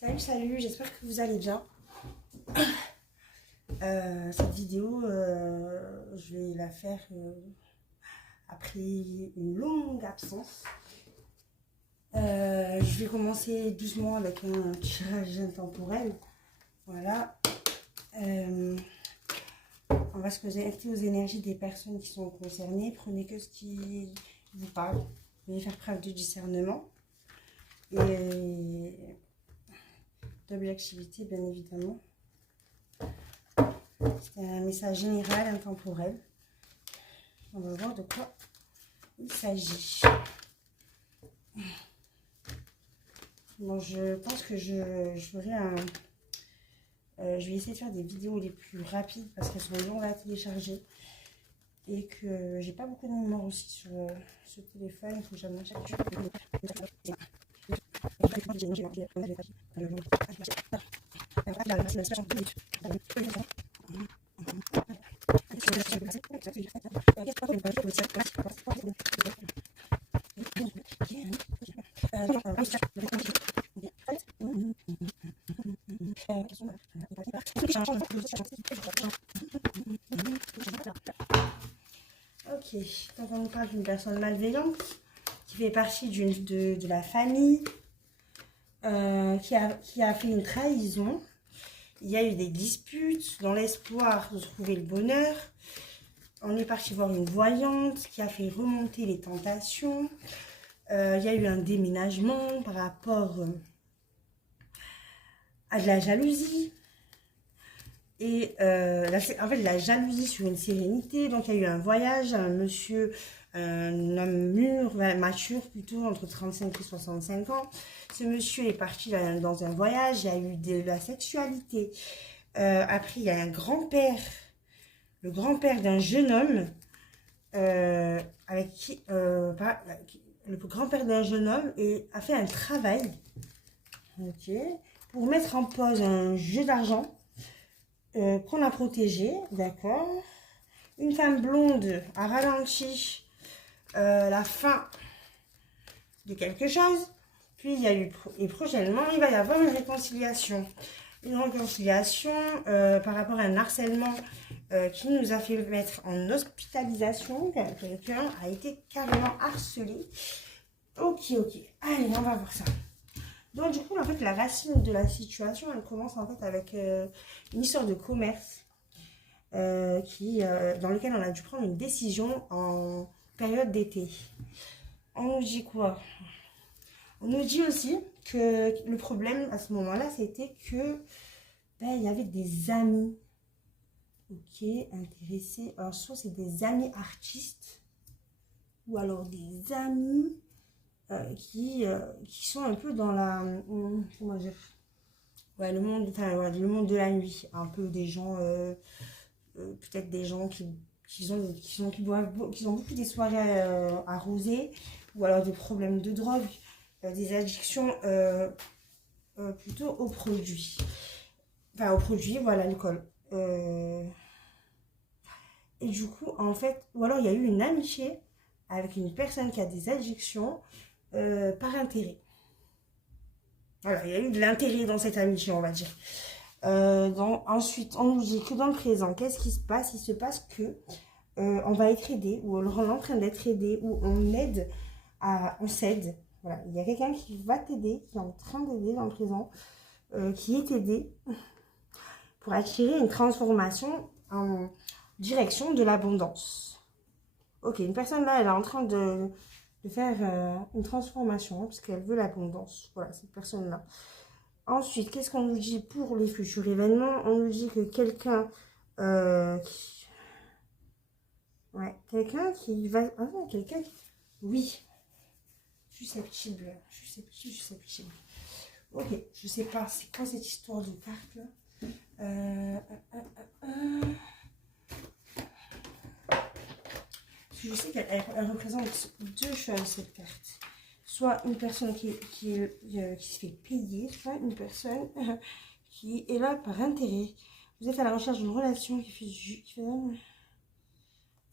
Salut, j'espère que vous allez bien. Cette vidéo, je vais la faire après une longue absence. Je vais commencer doucement avec un tirage intemporel. Voilà. On va se connecter aux énergies des personnes qui sont concernées. Prenez que ce qui vous parle. Veuillez faire preuve de discernement. Et d'objectivité, bien évidemment. C'est un message général, intemporel. On va voir de quoi il s'agit. Bon, je pense que je ferai un... je vais essayer de faire des vidéos les plus rapides parce qu'elles sont longues à télécharger. Et que j'ai pas beaucoup de mémoire aussi sur ce téléphone. Il faut que j'amène chaque chose. Ok, donc on nous parle d'une personne malveillante qui fait partie de la famille, qui a fait une trahison. Il y a eu des disputes dans l'espoir de trouver le bonheur. On est parti voir une voyante qui a fait remonter les tentations. Il y a eu un déménagement par rapport à de la jalousie. Et en fait, la jalousie sur une sérénité. Donc, il y a eu un voyage, un monsieur, un homme mûr, mature plutôt, entre 35 et 65 ans. Ce monsieur est parti dans un voyage, il y a eu de la sexualité. Après, il y a un grand-père, le grand-père d'un jeune homme, avec qui, le grand-père d'un jeune homme a fait un travail, ok, pour mettre en pause un jeu d'argent qu'on a protégé, d'accord. Une femme blonde a ralenti la fin de quelque chose. Puis il y a eu, et prochainement, il va y avoir une réconciliation. Une réconciliation par rapport à un harcèlement qui nous a fait mettre en hospitalisation. Quelqu'un a été carrément harcelé. Ok. Allez, on va voir ça. Donc du coup, en fait, la racine de la situation, elle commence en fait avec une histoire de commerce dans lequel on a dû prendre une décision en période d'été. On nous dit quoi? On nous dit aussi que le problème à ce moment-là, c'était que il y avait des amis, ok, intéressés. Alors soit c'est des amis artistes ou alors des amis qui sont un peu dans la, comment dire, ouais, le monde de la nuit, un peu des gens, peut-être des gens qui ont beaucoup des soirées arrosées, ou alors des problèmes de drogue, des addictions plutôt aux produits. Enfin, aux produits, voilà, l'alcool. Et du coup, en fait, ou alors il y a eu une amitié avec une personne qui a des addictions par intérêt. Voilà, il y a eu de l'intérêt dans cette amitié, on va dire. Ensuite, on nous dit que dans le présent, qu'est-ce qui se passe? Il se passe que on va être aidé, ou on est en train d'être aidé, ou on s'aide. Voilà, il y a quelqu'un qui va t'aider, qui est en train d'aider dans le présent, qui est aidé pour attirer une transformation en direction de l'abondance. Ok, une personne là, elle est en train de faire une transformation, parce qu'elle veut l'abondance. Voilà, cette personne-là. Ensuite, qu'est-ce qu'on nous dit pour les futurs événements? On nous dit que quelqu'un quelqu'un qui va... Ah non, quelqu'un qui... Oui. Susceptible. Ok, je sais pas, c'est quoi cette histoire de carte là? Je sais qu'elle représente deux choses, cette carte. Soit une personne qui se fait payer, soit une personne qui est là par intérêt. Vous êtes à la recherche d'une relation qui fait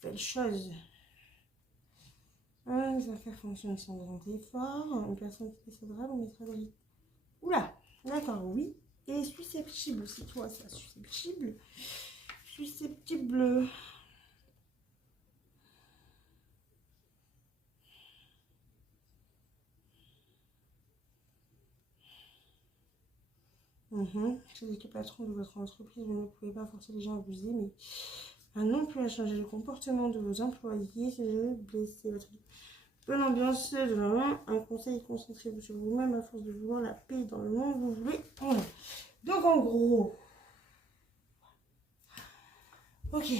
belle chose. Les affaires fonctionnent sans grand effort. Une personne qui décédera vous mettra dans... Oula, D'accord, oui. Et susceptible, c'est toi ça, susceptible. Susceptible. C'est le patron de votre entreprise, vous ne pouvez pas forcer les gens à abuser, mais non plus à changer le comportement de vos employés, c'est blesser votre bonne ambiance, de vraiment un conseil concentré sur vous-même à force de vouloir la paix dans le monde, vous voulez. Donc en gros, ok.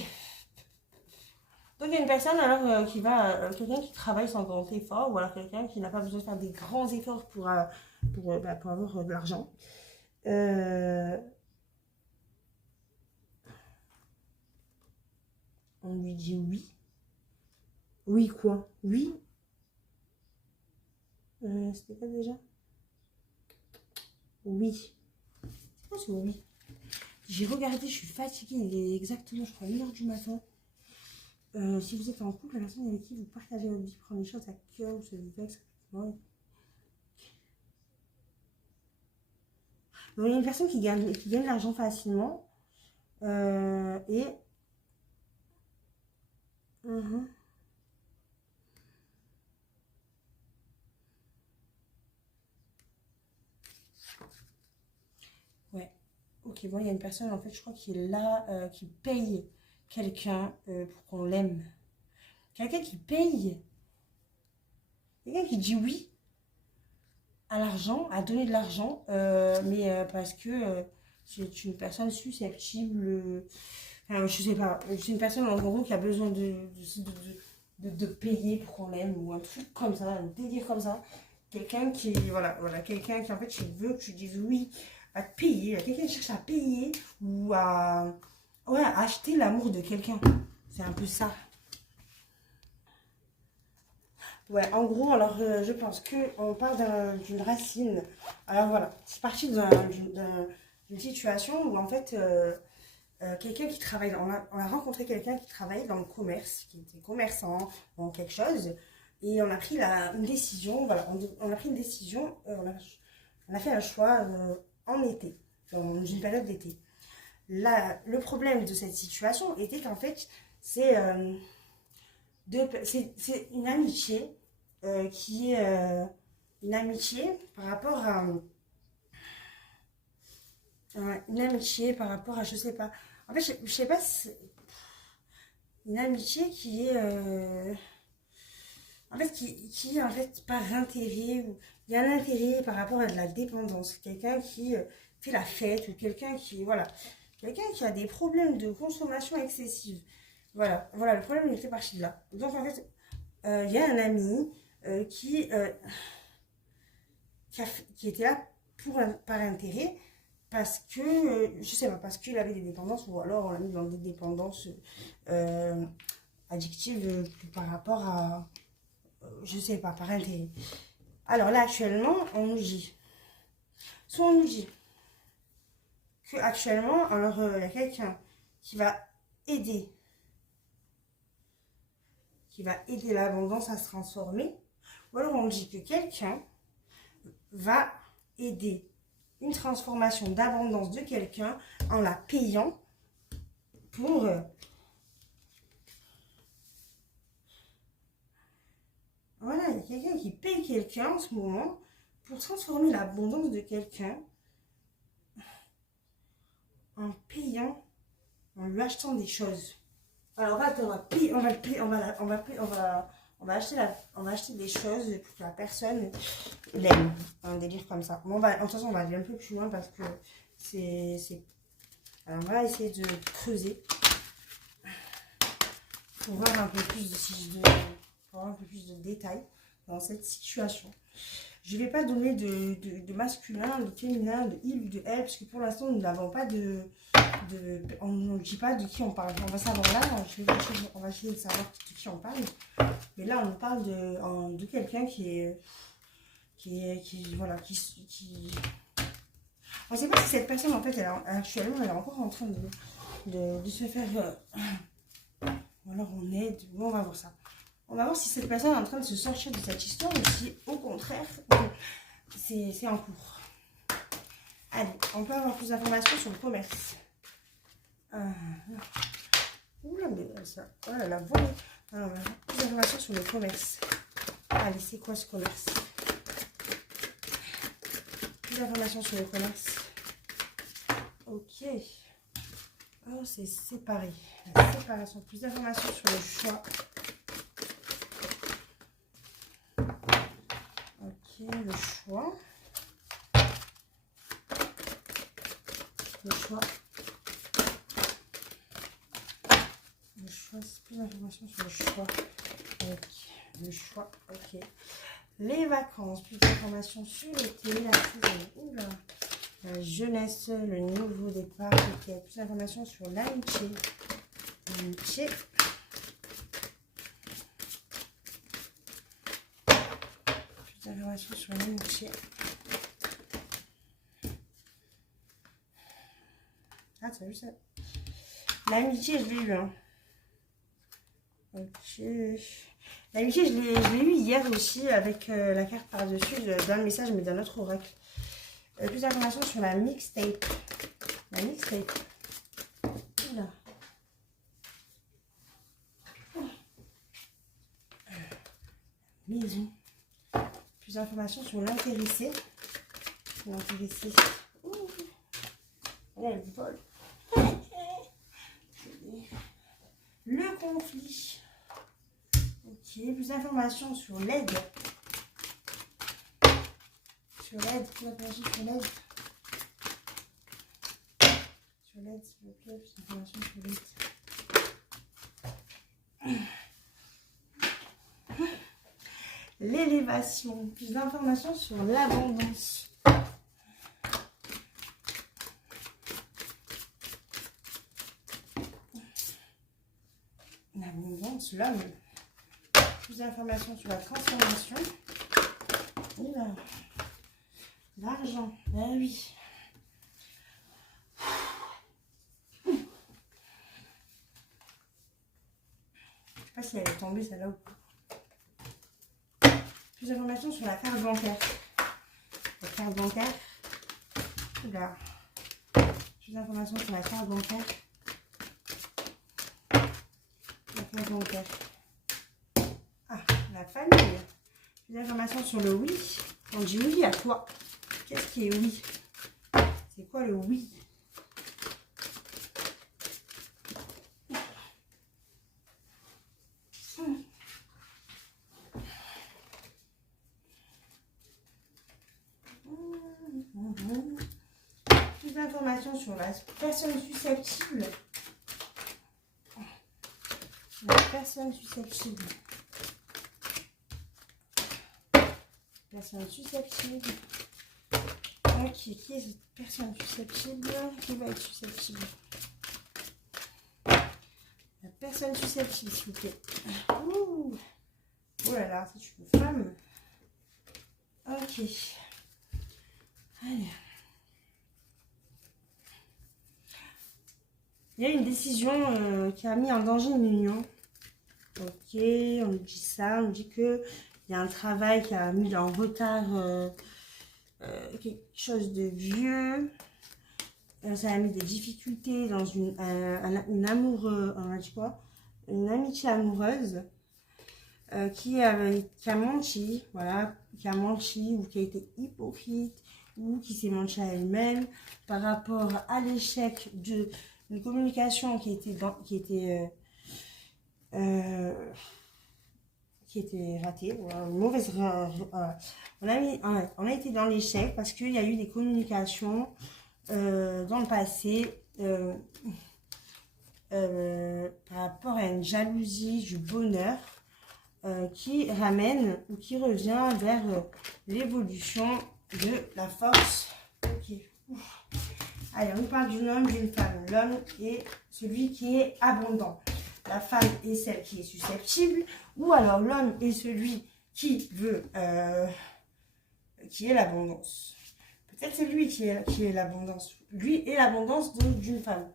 Donc il y a une personne alors qui va, quelqu'un qui travaille sans grand effort, ou alors quelqu'un qui n'a pas besoin de faire des grands efforts pour avoir de l'argent. On lui dit oui. Oui quoi? Oui. C'était quoi déjà? Oui. C'est quoi ce oui? J'ai regardé, je suis fatiguée, il est exactement, je crois, 1h du matin. Si vous êtes en couple, la personne avec qui vous partagez votre vie prend les choses à cœur, vous se vexe. Ouais. Donc, il y a une personne qui gagne de l'argent facilement. Et. Ouais. Ok, bon, il y a une personne, en fait, je crois, qui est là, qui paye quelqu'un pour qu'on l'aime. Quelqu'un qui paye. Quelqu'un qui dit oui à l'argent, à donner de l'argent, mais parce que c'est une personne susceptible. Je sais pas, c'est une personne en gros qui a besoin de payer pour qu'on l'aime ou un truc comme ça, un délire comme ça. Quelqu'un qui, voilà, quelqu'un qui en fait il veut que tu dises oui à te payer, quelqu'un qui cherche à payer ou ouais, à acheter l'amour de quelqu'un. C'est un peu ça. Ouais, en gros, alors je pense qu'on part d'une racine. Alors voilà, c'est parti d'une situation où en fait, quelqu'un qui travaille, on a rencontré quelqu'un qui travaillait dans le commerce, qui était commerçant dans quelque chose, et on a pris une décision, voilà, on a pris une décision, on a fait un choix en été, dans une période d'été. Là, le problème de cette situation était qu'en fait, c'est c'est une amitié qui est une amitié par rapport à une amitié par rapport à je sais pas. En fait, je sais pas si c'est une amitié qui est en fait qui est en fait par intérêt ou il y a un intérêt par rapport à de la dépendance. Quelqu'un qui fait la fête ou quelqu'un qui voilà, quelqu'un qui a des problèmes de consommation excessive. Voilà, le problème il fait partie de là. Donc en fait, il y a un ami qui, qui était là par intérêt parce que, je sais pas, parce qu'il avait des dépendances ou alors on l'a mis dans des dépendances euh, addictives par rapport à, je sais pas, par intérêt. Alors là, actuellement, on nous dit, soit on nous dit que actuellement, alors il y a quelqu'un qui va aider, l'abondance à se transformer, ou alors on dit que quelqu'un va aider une transformation d'abondance de quelqu'un en la payant pour voilà, il y a quelqu'un qui paye quelqu'un en ce moment pour transformer l'abondance de quelqu'un en payant, en lui achetant des choses. Alors on va acheter des choses pour que la personne l'aime. Un délire comme ça. Bon, de toute façon, on va aller un peu plus loin parce que c'est... Alors, on va essayer de creuser pour voir un peu plus pour avoir un peu plus de détails dans cette situation. Je ne vais pas donner de masculin, de féminin, de il ou de elle, parce que pour l'instant, nous n'avons pas on ne dit pas de qui on parle. On va savoir là, on va essayer de savoir de qui on parle. Mais là, on parle de quelqu'un voilà, on ne sait pas si cette personne, en fait, actuellement, elle est encore en train de se faire... ou alors on aide, bon, on va voir ça. On va voir si cette personne est en train de se sortir de cette histoire ou si, au contraire, c'est en cours. Allez, on peut avoir plus d'informations sur le commerce. Oula, mais ça... Oh là là, voilà. Alors, plus d'informations sur le commerce. Allez, c'est quoi ce commerce? Plus d'informations sur le commerce. Ok. Oh, c'est séparé. La séparation. Plus d'informations sur le choix. Ok, le choix. Le choix. Le choix, c'est plus d'informations sur le choix. Ok, le choix, ok. Les vacances, plus d'informations sur l'été, la saison. Oula. La jeunesse, le nouveau départ, ok. Plus d'informations sur l'amitié. L'amitié. Plus d'informations sur l'amitié. Ah, t'as vu ça? L'amitié, je l'ai eu, hein. Ok. L'amitié, je l'ai eu hier aussi avec la carte par-dessus d'un message, mais d'un autre oracle. Plus d'informations sur la mixtape. La mixtape. Oula. Maison. Plus d'informations sur l'intéressé. L'intéressé. Elle vole. Le conflit. Ok, plus d'informations sur l'aide. Sur l'aide, plus d'informations sur l'aide. Sur l'aide, s'il vous plaît, plus d'informations sur l'aide. L'élévation, plus d'informations sur l'abondance. L'abondance, l'homme. Plus d'informations sur la transformation. L'argent, ben oui. Je sais pas si elle est tombée celle-là ou pas. Plus d'informations sur la carte bancaire. La carte bancaire. Là. Plus d'informations sur la carte bancaire. La carte bancaire. Ah, la famille. Plus d'informations sur le oui. On dit oui à quoi? Qu'est-ce qui est oui? C'est quoi le oui? Plus d'informations sur la personne susceptible. La personne susceptible. Personne susceptible. Ok, qui est cette personne susceptible? Qui va être susceptible? La personne susceptible, s'il vous plaît. Ouh. Oh là là, c'est une femme. Ok. Allez. Il y a une décision qui a mis en danger une union. Ok, on nous dit ça, on nous dit que il y a un travail qui a mis en retard quelque chose de vieux. Ça a mis des difficultés dans une on a dit quoi? Une amitié amoureuse qui a menti, voilà, qui a menti ou qui a été hypocrite ou qui s'est menti à elle-même par rapport à l'échec d'une communication qui était ratée, voilà, une mauvaise. On a été dans l'échec parce qu'il y a eu des communications dans le passé par rapport à une jalousie du bonheur qui ramène ou qui revient vers l'évolution de la force. Ok. Allez, on parle d'un homme, d'une femme. L'homme est celui qui est abondant. La femme est celle qui est susceptible. Ou alors l'homme est celui qui veut, qui est l'abondance. Peut-être c'est lui qui est l'abondance. Lui est l'abondance d'une femme.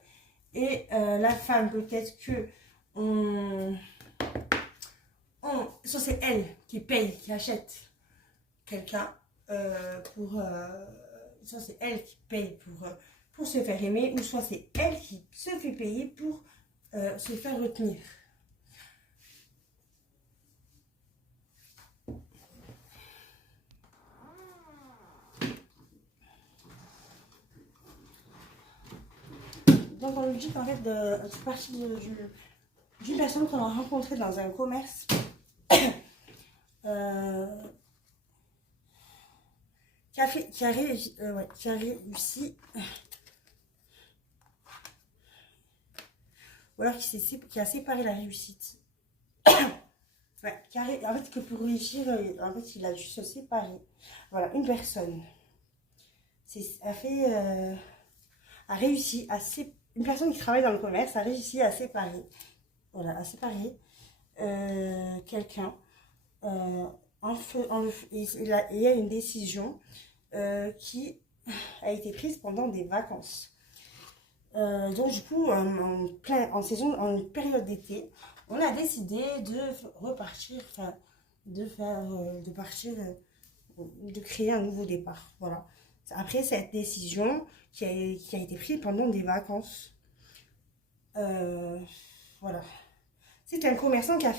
Et la femme, peut-être que ça c'est elle qui paye, qui achète quelqu'un pour soit c'est elle qui paye pour se faire aimer, ou soit c'est elle qui se fait payer pour se faire retenir. Donc on nous dit qu'en fait, c'est parti d'une personne qu'on a rencontrée dans un commerce qui a réussi, ou alors qui a séparé la réussite. Ouais, en fait, que pour réussir, en fait, il a dû se séparer. Voilà, une personne a réussi à séparer. Une personne qui travaille dans le commerce a réussi à séparer, voilà, à séparer quelqu'un. Il y a une décision qui a été prise pendant des vacances. Donc du coup, en période d'été, on a décidé de repartir, enfin, de créer un nouveau départ. Voilà. Après cette décision qui a été prise pendant des vacances. Voilà. C'est un commerçant qui a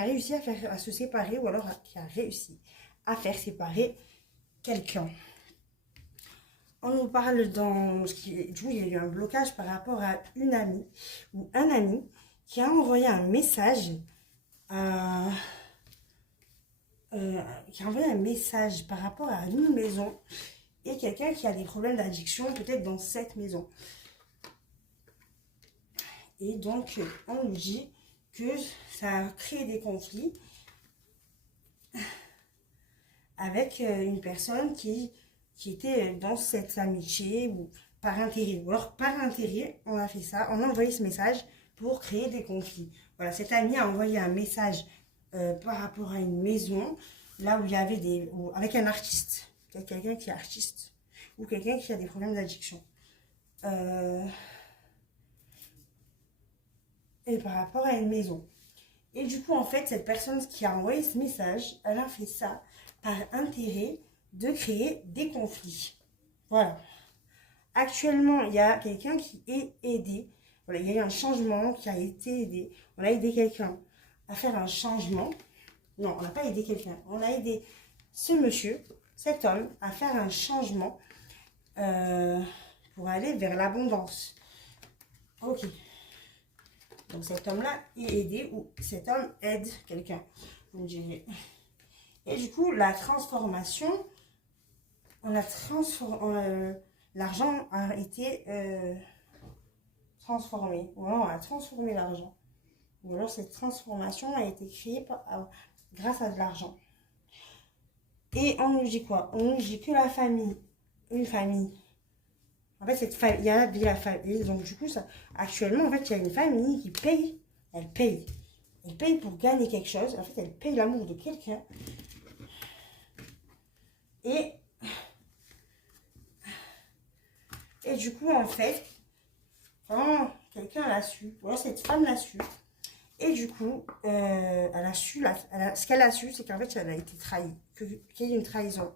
réussi à se séparer, ou alors qui a réussi à faire séparer quelqu'un. On nous parle du coup, il y a eu un blocage par rapport à une amie ou un ami qui a envoyé un message par rapport à une maison et quelqu'un qui a des problèmes d'addiction peut-être dans cette maison. Et donc, on nous dit que ça a créé des conflits avec une personne qui était dans cette amitié ou par intérêt. Ou alors par intérêt, on a fait ça, on a envoyé ce message pour créer des conflits. Voilà, cette amie a envoyé un message par rapport à une maison, là où il y avait avec un artiste. Peut-être quelqu'un qui est artiste ou quelqu'un qui a des problèmes d'addiction. Et par rapport à une maison. Et du coup, en fait, cette personne qui a envoyé ce message, elle a fait ça par intérêt de créer des conflits. Voilà. Actuellement, il y a quelqu'un qui est aidé. Voilà, il y a eu un changement qui a été aidé. On a aidé quelqu'un à faire un changement. Non, on n'a pas aidé quelqu'un. On a aidé ce monsieur, cet homme, à faire un changement pour aller vers l'abondance. Ok. Donc cet homme-là est aidé, ou cet homme aide quelqu'un, vous me direz. Et du coup, la transformation, l'argent a été transformé. Ou alors on a transformé l'argent. Ou alors cette transformation a été créée grâce à de l'argent. Et on nous dit quoi? On nous dit que la famille, une famille. En fait, cette famille, il y a la famille. Donc, du coup, actuellement, en fait, il y a une famille qui paye. Elle paye. Elle paye pour gagner quelque chose. En fait, elle paye l'amour de quelqu'un. Et du coup, en fait, quand quelqu'un l'a su, voilà, cette femme l'a su. Et du coup, elle a su, ce qu'elle a su, c'est qu'en fait, elle a été trahie. Qu'il y a une trahison.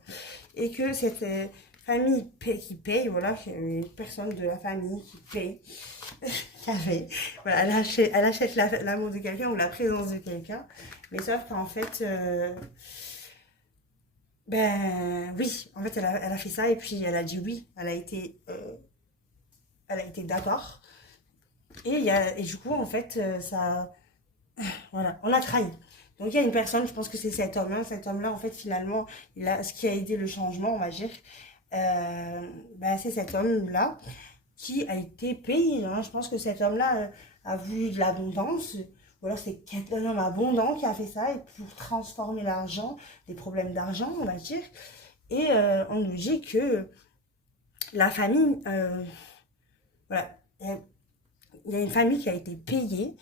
Et que cette famille qui paye, voilà, une personne de la famille qui paye, voilà, elle achète l'amour de quelqu'un ou la présence de quelqu'un, mais sauf qu'en fait, ben oui, en fait, elle a fait ça et puis elle a dit oui, elle a été d'accord, et du coup, en fait, voilà, on a trahi. Donc il y a une personne, je pense que c'est cet homme-là, en fait, finalement, ce qui a aidé le changement, on va dire, ben, c'est cet homme-là qui a été payé. Hein. Je pense que cet homme-là a voulu de l'abondance, ou alors c'est un homme abondant qui a fait ça, et pour transformer l'argent, des problèmes d'argent, on va dire. Et on nous dit que la famille, voilà, il y a une famille qui a été payée,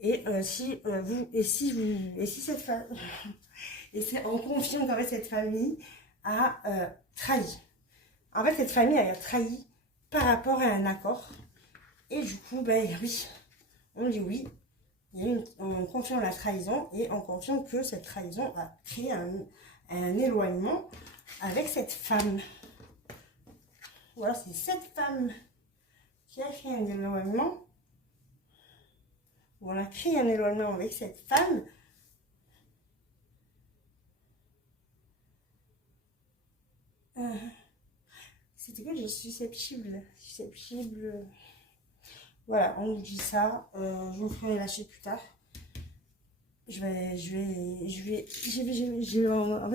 et si cette femme, on confirme qu'en fait cette famille a trahi. En fait, cette famille a trahi par rapport à un accord. Et du coup, ben oui, on dit oui. On confirme la trahison et on confirme que cette trahison a créé un éloignement avec cette femme. ou alors c'est cette femme qui a fait un éloignement, ou on a créé un éloignement avec cette femme. C'était quoi? Je suis susceptible. Susceptible. Voilà, on nous dit ça. Je vous ferai la suite plus tard. En fait,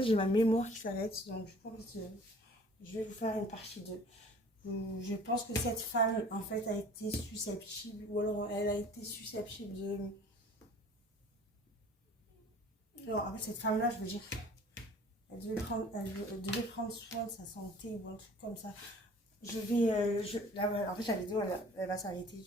j'ai ma mémoire qui s'arrête, donc je pense que je vais vous faire une partie 2. Je pense que cette femme, en fait, a été susceptible, ou alors elle a été susceptible de... Non, en fait, cette femme-là, je veux dire, elle devait prendre soin de sa santé ou un truc comme ça. Là, en fait, la vidéo, elle va s'arrêter.